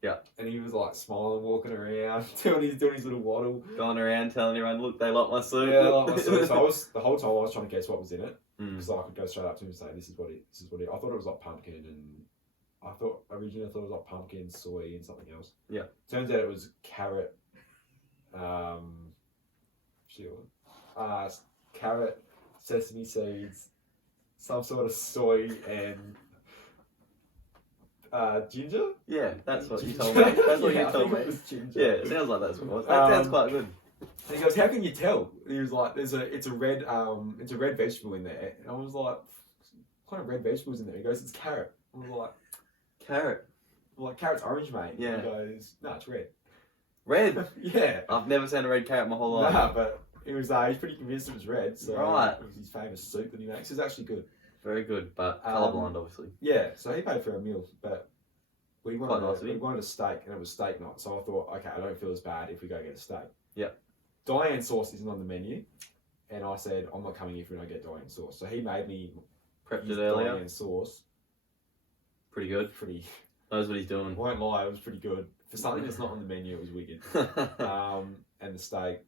Yeah. And he was like smiling, walking around, doing his little waddle. Going around telling everyone, look, they like my soup. Yeah, they like my soup. So the whole time I was trying to guess what was in it. Because I could go straight up to him and say, this is what it. I thought it was like pumpkin originally I thought it was like pumpkin, soy and something else. Yeah. Turns out it was carrot, carrot, sesame seeds, some sort of soy and ginger? Yeah, that's what you told me. That's what you told me. It was ginger. Yeah, it sounds like that's what it was. That sounds quite good. And he goes, "How can you tell?" And he was like, it's a red vegetable in there." And I was like, "What kind of red vegetables in there?" He goes, "It's carrot." I was like, "Carrot?" I'm like, "Carrot's orange, mate." Yeah. He goes, "No, it's red." Red? Yeah. I've never seen a red carrot my whole life. Nah, but he's pretty convinced it was red. So right. It was his famous soup that he makes. It's actually good. Very good, but colourblind, obviously. Yeah, so he paid for our meal, but we wanted a steak, and it was steak night. So I thought, okay, I don't feel as bad if we go get a steak. Yeah. Diane sauce isn't on the menu, and I said, I'm not coming if we don't get Diane sauce. So he made me prepped it earlier. Diane sauce. Pretty good. Knows what he's doing. Won't lie, it was pretty good. For something that's not on the menu, it was wicked. And the steak,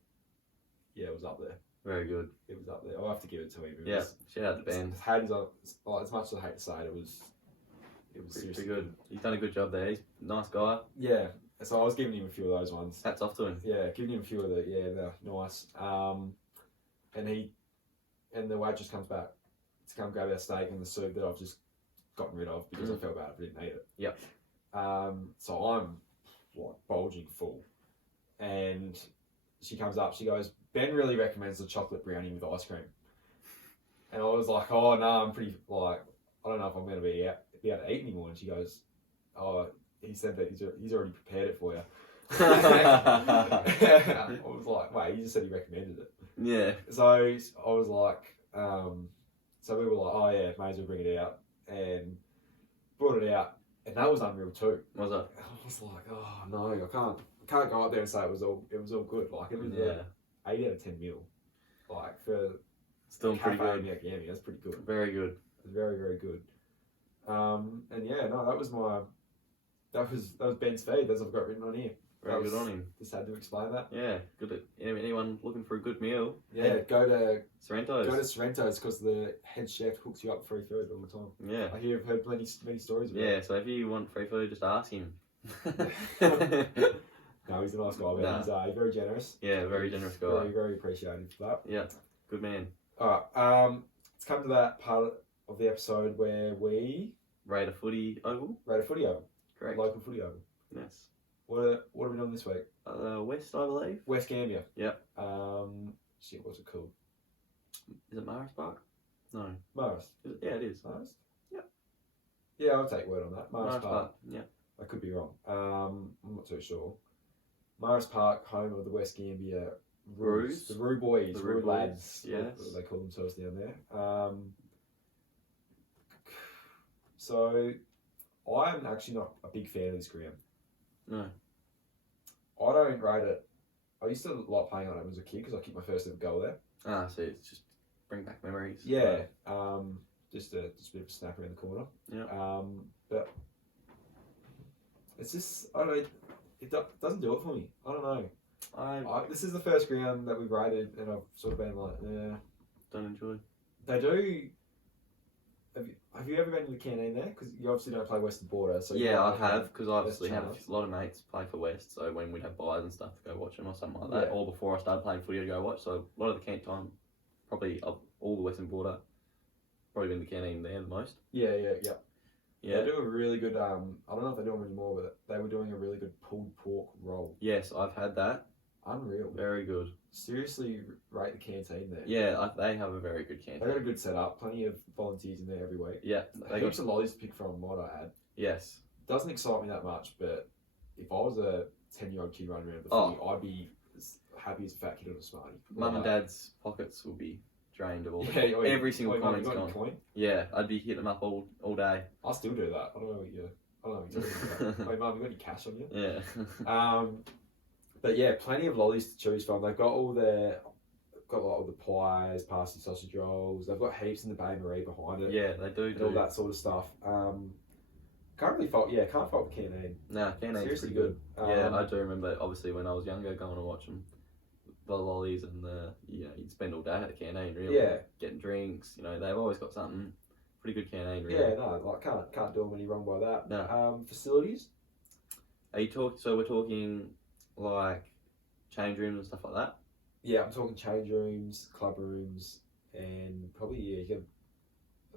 yeah, it was up there. Very good. It was up there. I'll have to give it to him. Shout out to Ben. As much as I hate to say it, it was seriously good. He's done a good job there. He's a nice guy. Yeah. So I was giving him a few of those ones. Hats off to him. Yeah, giving him a few of they're nice. And the waitress comes back to come grab our steak and the soup that I've just gotten rid of because I felt bad if I didn't eat it. Yep. So I'm like bulging full, and she comes up. She goes, "Ben really recommends the chocolate brownie with ice cream," and I was like, "Oh no, I'm pretty like I don't know if I'm going to be able to eat anymore." And she goes, "Oh, he said that he's already prepared it for you." I was like, "Wait, you just said he recommended it." Yeah. So I was like, so we were like, "Oh yeah, may as well bring it out," and brought it out, and that was unreal too. Was it? I was like, "Oh no, I can't go up there and say it was all good." Like it was 8 out of 10 mil. Like for still pretty good. Yeah, that's pretty good. Very good. Very, very good. And yeah, no, that was my That was Ben's feed, as I've got written on here. Very good on him. Just had to explain that. Yeah, good. Anyone looking for a good meal? Yeah, go to Sorrento's. Go to Sorrento's because the head chef hooks you up with free food all the time. Yeah. I've heard many stories about it. Yeah, so if you want free food, just ask him. No, he's a nice guy, man. Nah. He's very generous. Yeah, very generous guy. Very, very appreciated for that. Yeah, good man. Alright, let's come to that part of the episode where we rate a footy oval. Correct. Local footy oval. Yes. What are we doing this week? West, I believe. West Gambia. Yep. Shit, what's it called? Is it Marist Park? No. Marist. Yeah, it is. Marist? Yep. Yeah, I'll take word on that. Marist Park. Yeah. I could be wrong. I'm not too sure. Marist Park, home of the West Gambia Roos. The Roo Boys. The Roo lads. Yes. They call themselves down there. So, I'm actually not a big fan of this ground. No. I don't rate it. I used to like playing on it as a kid because I kicked my first ever goal there. So it's just bring back memories. Yeah. Just a bit of a snap around the corner. Yeah. But it's just, I don't know, it doesn't do it for me. I don't know. This is the first ground that we've rated and I've sort of been like, yeah. Don't enjoy. They do. Have you ever been to the canteen there? Because you obviously don't play Western Border. So yeah, I have, because I obviously had chance. a lot of mates play for West, so when we'd have buys and stuff to go watch them or something like that, Yeah. or before I started playing footy to go watch, so a lot of the camp time, probably all the Western Border, probably been the canteen there the most. Yeah. Yeah. They do a really good, I don't know if they do them anymore, but they were doing a really good pulled pork roll. Yes, I've had that. Unreal. Very good. Seriously, rate the canteen there. Yeah, they have a very good canteen. They got a good setup. Plenty of volunteers in there every week. Yeah. Heaps of lollies to pick from, might I add. Yes. Doesn't excite me that much, but if I was a 10-year-old kid running around the footy, I'd be as happy as a fat kid on a Smartie. Mum and Dad's pockets will be drained of all every single coin's gone. Coin? Yeah, I'd be hitting them up all day. I still do that. I don't know what you're talking about. Wait, Mum, you got any cash on you? Yeah. But yeah, plenty of lollies to choose from. They've got all the pies, pasty sausage rolls. They've got heaps in the Bay Marie behind it. Yeah, they do. And all that sort of stuff. Can't fault the canteen. No, canteen's seriously pretty good. Yeah, I I do remember, obviously, when I was younger, going to watch them. The lollies and you'd spend all day at the canteen, really. Yeah. Getting drinks, they've always got something. Pretty good canteen, really. Yeah, no, can't do them any wrong by that. No. Facilities? So we're talking, like, change rooms and stuff like that? Yeah, I'm talking change rooms, club rooms, and probably, you get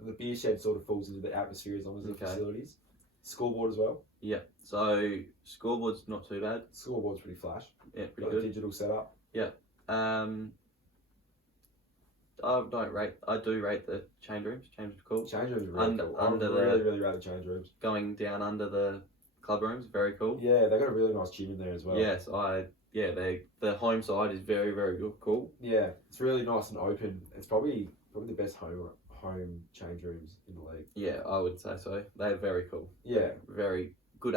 the beer shed sort of falls into the atmosphere as long as the facilities. Scoreboard as well. Yeah, so scoreboard's not too bad. Scoreboard's pretty flash. Yeah, pretty got good. A digital setup. Yeah. I do rate the change rooms. Change rooms are cool. Change rooms are really cool. I really rate the change rooms. Going down under the club rooms, very cool. Yeah, they got a really nice gym in there as well. Yes, the home side is very, very good, cool. Yeah, it's really nice and open. It's probably the best home change rooms in the league. Yeah, I would say so. They're very cool. Yeah. Very good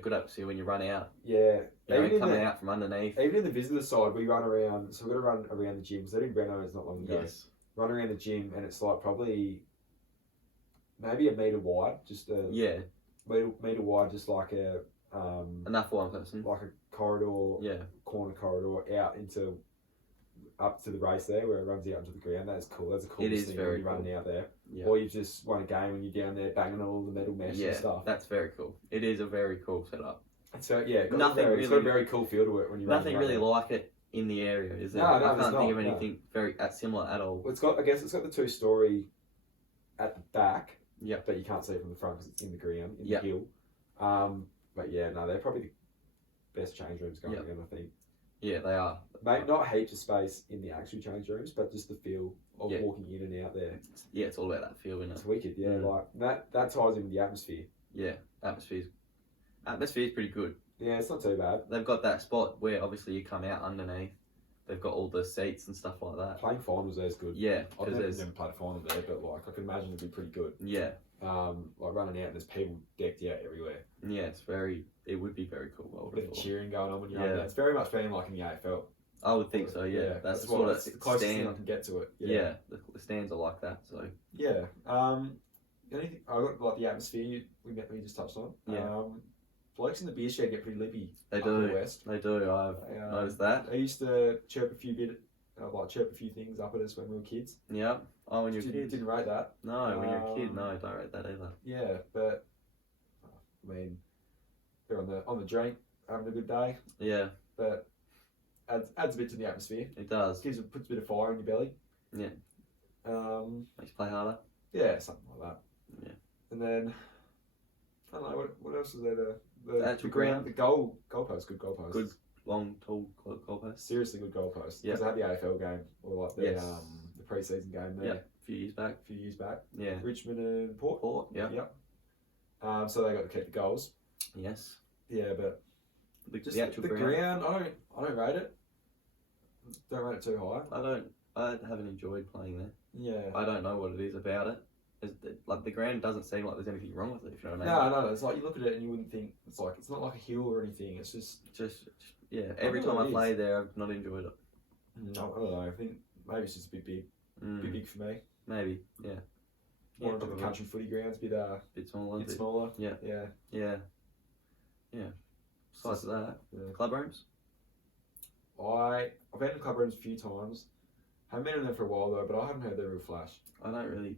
good atmosphere when you run out. Yeah. Coming out from underneath. Even in the visitor side, we run around, so we've got to run around the gym, because they did renovations not long ago. Yes. Run around the gym, and it's like probably maybe a metre wide, metre wide, just like a enough for one person. like a corridor, corner corridor out up to the race there, where it runs out into the ground. That's cool. That's a cool thing when you're running out there. Yeah. Or you just won a game when you're down there banging on all the metal mesh and stuff. That's very cool. It is a very cool setup. So it's got a very cool feel to it when you run. Nothing really like it in the area, is there? No, I can't there's think of not, anything very similar at all. Well, I guess it's got the 2-story at the back. Yeah. But you can't see it from the front because it's in the ground, in the hill. But yeah, no, they're probably the best change rooms going on, I think. Yeah, they are. Mate, not heaps of space in the actual change rooms, but just the feel of walking in and out there. Yeah, it's all about that feel, isn't it? It's wicked, yeah. Like that ties in with the atmosphere. Yeah, atmosphere's pretty good. Yeah, it's not too bad. They've got that spot where obviously you come out underneath. They've got all the seats and stuff like that. Playing finals there is good. Yeah, I've never played a final there, but like I can imagine it'd be pretty good. Yeah. Like running out and there's people decked out everywhere. Yeah, it would be very cool. Bit of cheering going on when you're out there. It's very much been like in the AFL. I would think so, yeah. That's the sort of the closest thing I can get to it. Yeah, the stands are like that, so. Yeah. Anything, I got like the atmosphere we just touched on. Yeah. blokes in the beer shed get pretty lippy. They up do. in the West. They do. I've noticed that. They used to chirp a few things up at us when we were kids. Yeah. Oh, when you're a kid. Didn't rate that. No, when you're a kid, no, don't rate that either. Yeah, but I mean, they're on the drink, having a good day. Yeah. But adds a bit to the atmosphere. It does. Puts a bit of fire in your belly. Yeah. Makes you play harder. Yeah, something like that. Yeah. And then I don't know what else is there. The actual ground. The goalpost, good goalpost. Good long tall goalpost. Seriously good goalpost. Yeah. Because I had the AFL game or like the pre-season game there. Yeah. A few years back. Yeah. Richmond and Port. Yeah. Yep. So they got to keep the goals. Yes. Yeah, but the actual ground. I don't rate it. Don't rate it too high. I haven't enjoyed playing there. Yeah. I don't know what it is about it. Like the ground doesn't seem like there's anything wrong with it. If you know what I mean. No. It's like you look at it and you wouldn't think it's not like a hill or anything. It's just yeah. Every time I play there, I've not enjoyed it. I don't know. I think maybe it's just a bit big. Bit big for me. Maybe. Yeah. More into the country footy grounds, bit smaller. Bit smaller. Yeah. Yeah. Besides that, club rooms. I've been to club rooms a few times. Haven't been in them for a while though, but I haven't heard they're real flash. I don't really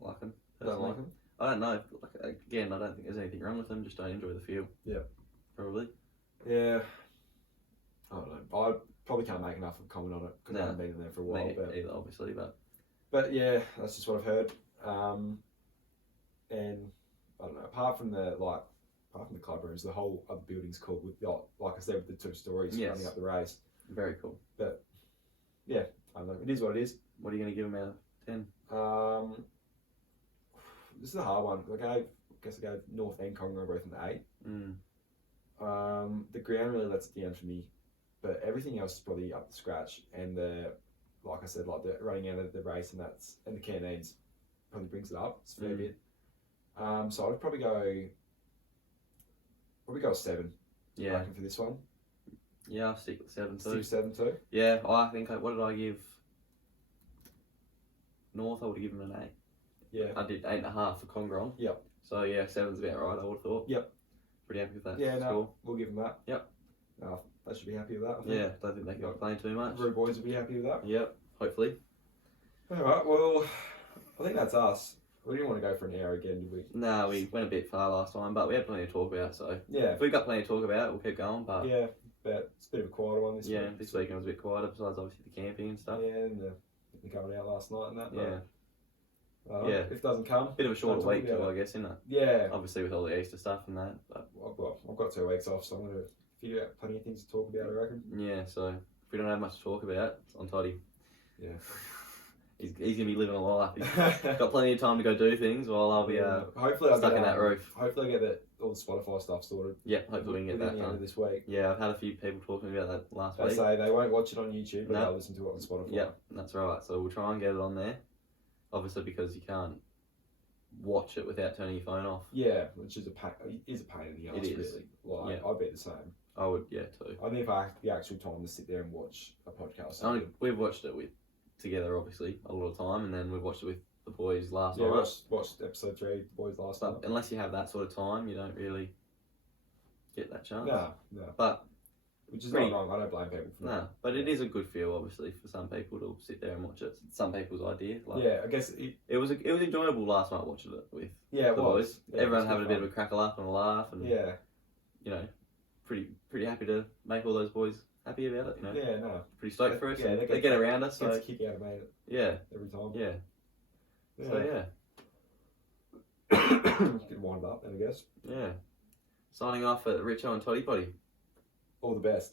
like them. Don't like them? I don't know. Again, I don't think there's anything wrong with them. Just don't enjoy the feel. Yeah. Probably. Yeah. I don't know. I probably can't make enough of a comment on it because I haven't been in there for a while. Either, obviously, but yeah, that's just what I've heard. And I don't know. Apart from the club rooms, the whole other building's cool. With like I said, with the 2 stories running up the race. Very cool. But yeah, I don't know. It is what it is. What are you going to give them out of 10? This is a hard one. I guess I gave North and Congo both an 8. The ground really lets it down for me, but everything else is probably up to scratch. And like I said, like the running out of the race and the canteens probably brings it up. It's a fair bit. So I'd probably go 7. Yeah. I reckon for this one. Yeah, I'll stick with 7 too. Stick 7 too. Yeah, I think what did I give? North, I would have given an 8. Yeah. I did 8.5 for Congron. Yep. So yeah, 7's about right. I would have thought. Yep. Pretty happy with that. Yeah, score. no, we'll give them that. Yep. They should be happy with that. I think. Yeah, don't think they can complain too much. Roo Boys will be happy with that. Yep, hopefully. Alright, well, I think that's us. We didn't want to go for an hour again, did we? No, we went a bit far last time, but we had plenty to talk about, so... Yeah. If we've got plenty to talk about, we'll keep going, but... Yeah, but it's a bit of a quieter one this week. Yeah, this weekend was a bit quieter, besides obviously the camping and stuff. Yeah, and the going out last night and that. Yeah. Yeah. If it doesn't come... Bit of a shorter week too, I guess, isn't it? Yeah. Obviously with all the Easter stuff and that, but... I've got 2 weeks off, so I'm going to figure out plenty of things to talk about, I reckon. Yeah, so if we don't have much to talk about, it's on Toddy. Yeah. He's going to be living a life. He's got plenty of time to go do things while I'll be hopefully stuck in that roof. Hopefully I get all the Spotify stuff sorted. Yeah, hopefully we can get that done this week. Yeah, I've had a few people talking about that last week. They say they won't watch it on YouTube, but they'll listen to it on Spotify. Yeah, that's right. So we'll try and get it on there. Obviously because you can't watch it without turning your phone off. Yeah, which is a pain in the ass, it is. really. Like, I'd be the same. I would, yeah, too. I think if I had the actual time to sit there and watch a podcast. We've watched it together, obviously, a lot of time, and then we've watched it with the boys last night. Yeah, watched episode 3, the boys last night. Unless you have that sort of time, you don't really get that chance. No. But which is not wrong. I don't blame people for that. No, but it is a good feel, obviously, for some people to sit there and watch it. It's some people's idea. Yeah, I guess it was enjoyable last night watching it with the boys. Yeah, everyone having a bit of a crackle up and a laugh, and you know, pretty happy to make all those boys happy about it. You know, yeah, no, pretty stoked for us. Yeah, they get around us. Gets a kick out of it. Yeah, every time. Yeah. So Get wind up, then I guess. Yeah. Signing off at Richo and Toddy Poddy. All the best.